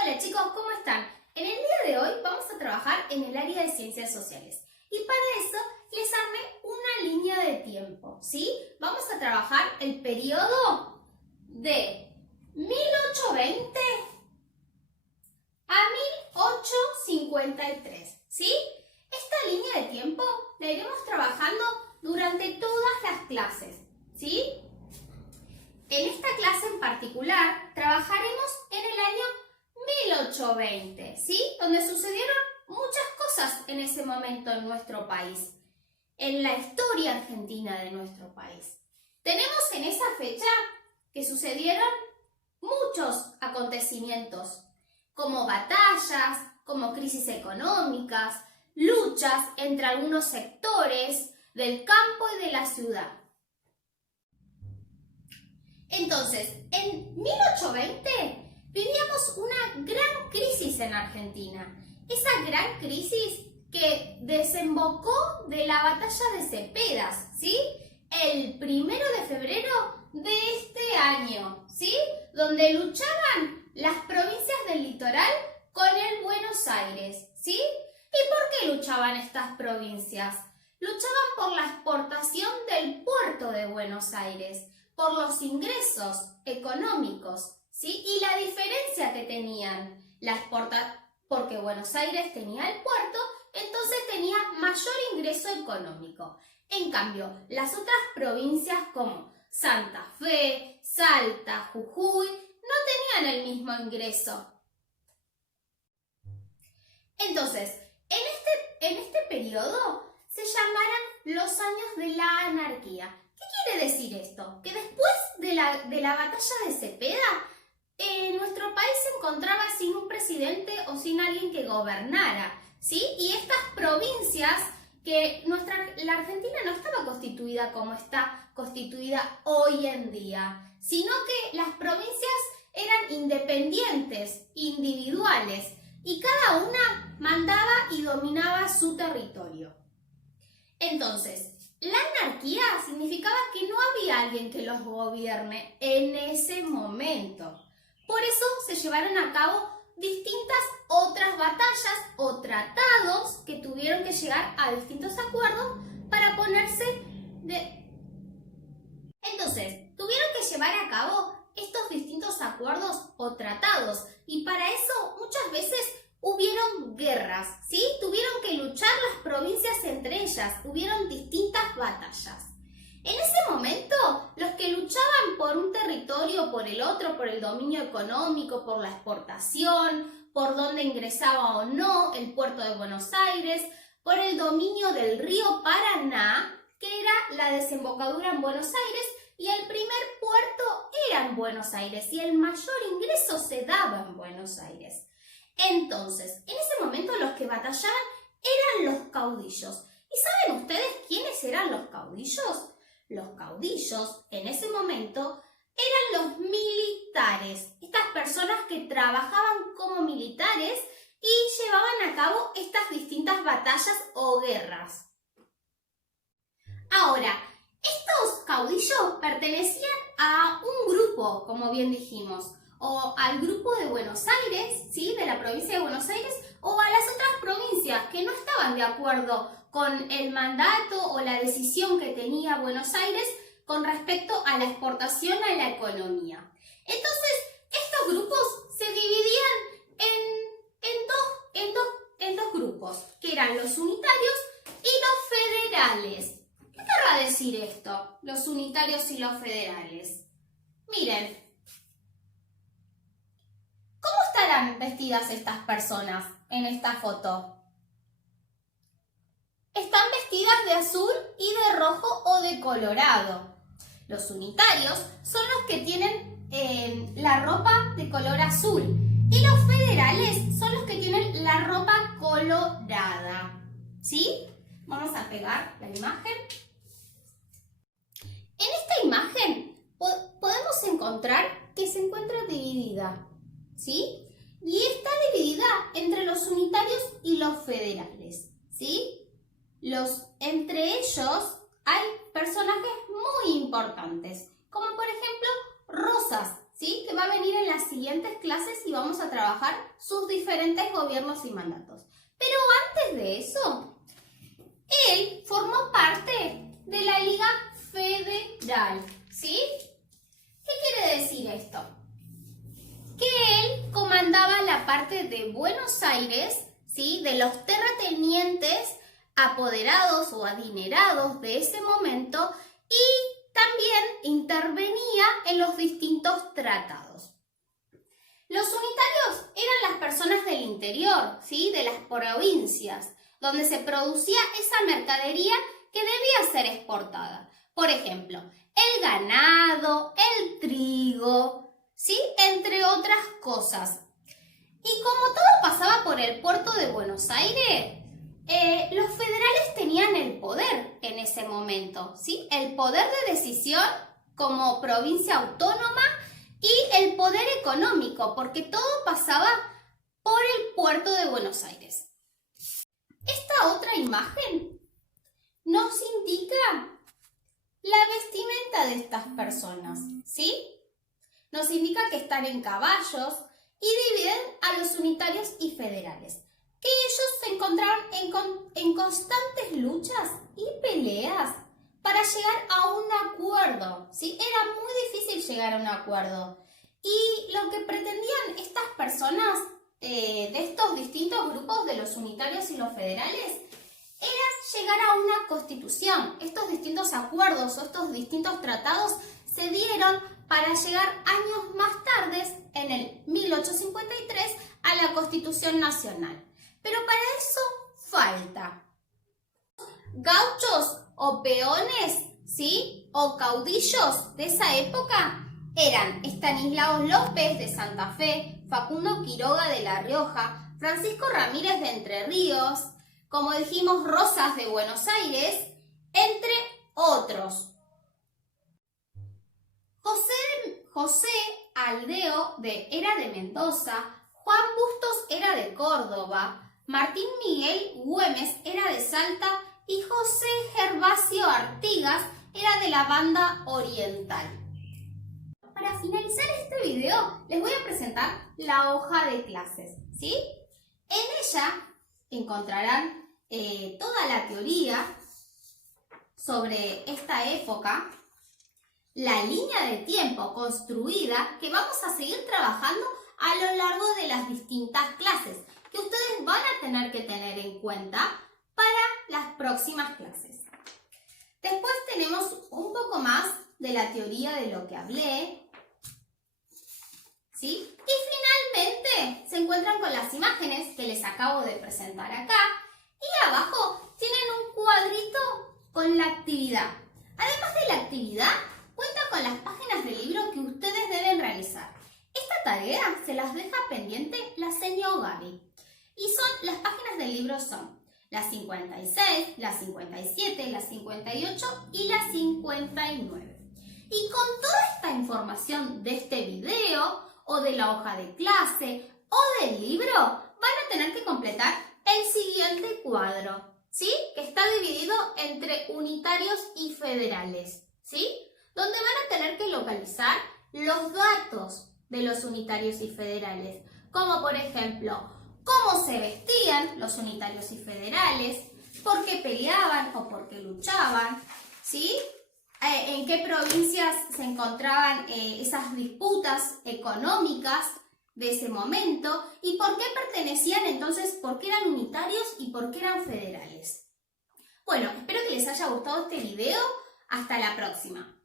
Hola chicos, ¿cómo están? En el día de hoy vamos a trabajar en el área de ciencias sociales y para eso les armé una línea de tiempo, ¿sí? Vamos a trabajar el periodo de 1820 a 1853, ¿sí? Esta línea de tiempo la iremos trabajando durante todas las clases, ¿sí? En esta clase en particular trabajaremos en el año 1820, ¿sí? Donde sucedieron muchas cosas en ese momento en nuestro país, en la historia argentina de nuestro país. Tenemos en esa fecha que sucedieron muchos acontecimientos, como batallas, como crisis económicas, luchas entre algunos sectores del campo y de la ciudad. Entonces, en 1820 vivíamos una gran crisis en Argentina. Esa gran crisis que desembocó de la batalla de Cepedas, ¿sí? El 1 de febrero de este año, ¿sí? Donde luchaban las provincias del litoral con el Buenos Aires, ¿sí? ¿Y por qué luchaban estas provincias? Luchaban por la exportación del puerto de Buenos Aires, por los ingresos económicos, ¿sí? Y la diferencia que tenían porque Buenos Aires tenía el puerto, entonces tenía mayor ingreso económico. En cambio, las otras provincias como Santa Fe, Salta, Jujuy, no tenían el mismo ingreso. Entonces, en este periodo se llamaron los años de la anarquía. ¿Qué quiere decir esto? Que después de la batalla de Cepeda, nuestro país se encontraba sin un presidente o sin alguien que gobernara, ¿sí? Y estas provincias, que la Argentina no estaba constituida como está constituida hoy en día, sino que las provincias eran independientes, individuales, y cada una mandaba y dominaba su territorio. Entonces, la anarquía significaba que no había alguien que los gobierne en ese momento. Por eso se llevaron a cabo distintas otras batallas o tratados que tuvieron que llegar a distintos acuerdos para ponerse de... Entonces, tuvieron que llevar a cabo estos distintos acuerdos o tratados y para eso muchas veces hubieron guerras, ¿sí? Tuvieron que luchar las provincias entre ellas, hubieron distintas batallas. En ese momento, los que luchaban por un territorio, por el otro, por el dominio económico, por la exportación, por dónde ingresaba o no el puerto de Buenos Aires, por el dominio del río Paraná, que era la desembocadura en Buenos Aires, y el primer puerto era en Buenos Aires, y el mayor ingreso se daba en Buenos Aires. Entonces, en ese momento los que batallaban eran los caudillos. ¿Y saben ustedes quiénes eran los caudillos? Los caudillos, en ese momento, eran los militares. Estas personas que trabajaban como militares y llevaban a cabo estas distintas batallas o guerras. Ahora, estos caudillos pertenecían a un grupo, como bien dijimos, o al grupo de Buenos Aires, ¿sí? De la provincia de Buenos Aires, o a las otras provincias que no estaban de acuerdo con el mandato o la decisión que tenía Buenos Aires con respecto a la exportación a la economía. Entonces, estos grupos se dividían en dos grupos, que eran los unitarios y los federales. ¿Qué querrá decir esto? Los unitarios y los federales. Miren, ¿cómo estarán vestidas estas personas en esta foto? Están vestidas de azul y de rojo o de colorado. Los unitarios son los que tienen la ropa de color azul y los federales son los que tienen la ropa colorada. ¿Sí? Vamos a pegar la imagen. En esta imagen podemos encontrar que se encuentra dividida, ¿sí? Y está dividida entre los unitarios y los federales, ¿sí? Entre ellos hay personajes muy importantes, como por ejemplo Rosas, ¿sí? Que va a venir en las siguientes clases y vamos a trabajar sus diferentes gobiernos y mandatos. Pero antes de eso, él formó parte de la Liga Federal, ¿sí? ¿Qué quiere decir esto? Que él comandaba la parte de Buenos Aires, ¿sí? De los terratenientes apoderados o adinerados de ese momento y también intervenía en los distintos tratados. Los unitarios eran las personas del interior, ¿sí? De las provincias, donde se producía esa mercadería que debía ser exportada. Por ejemplo, el ganado, el trigo, ¿sí? Entre otras cosas. Y como todo pasaba por el puerto de Buenos Aires, los federales tenían el poder en ese momento, ¿sí? El poder de decisión como provincia autónoma y el poder económico, porque todo pasaba por el puerto de Buenos Aires. Esta otra imagen nos indica la vestimenta de estas personas, ¿sí? Nos indica que están en caballos y dividen a los unitarios y federales, que ellos se encontraban en constantes luchas y peleas para llegar a un acuerdo, ¿sí? Era muy difícil llegar a un acuerdo. Y lo que pretendían estas personas de estos distintos grupos de los unitarios y los federales era llegar a una constitución. Estos distintos acuerdos o estos distintos tratados se dieron para llegar años más tarde, en el 1853, a la Constitución Nacional. Pero para eso falta gauchos o peones, ¿sí? O caudillos de esa época eran Estanislao López de Santa Fe, Facundo Quiroga de La Rioja, Francisco Ramírez de Entre Ríos, como dijimos, Rosas de Buenos Aires, entre otros. José Aldeo era de Mendoza, Juan Bustos era de Córdoba, Martín Miguel Güemes era de Salta y José Gervasio Artigas era de la Banda Oriental. Para finalizar este video, les voy a presentar la hoja de clases, ¿sí? En ella encontrarán toda la teoría sobre esta época, la línea de tiempo construida que vamos a seguir trabajando a lo largo de las distintas clases, que ustedes van a tener que tener en cuenta para las próximas clases. Después tenemos un poco más de la teoría de lo que hablé, ¿sí? Y finalmente se encuentran con las imágenes que les acabo de presentar acá y abajo tienen un cuadrito con la actividad. Además de la actividad, cuenta con las páginas del libro que ustedes deben realizar. Esta tarea se las deja pendiente la señora Gaby. Y las páginas del libro son las 56, las 57, las 58 y las 59. Y con toda esta información de este video o de la hoja de clase o del libro, van a tener que completar el siguiente cuadro, ¿sí? Que está dividido entre unitarios y federales, ¿sí? Donde van a tener que localizar los datos de los unitarios y federales, como por ejemplo, cómo se vestían los unitarios y federales, por qué peleaban o por qué luchaban, ¿sí? En qué provincias se encontraban esas disputas económicas de ese momento y por qué pertenecían entonces, por qué eran unitarios y por qué eran federales. Bueno, espero que les haya gustado este video. Hasta la próxima.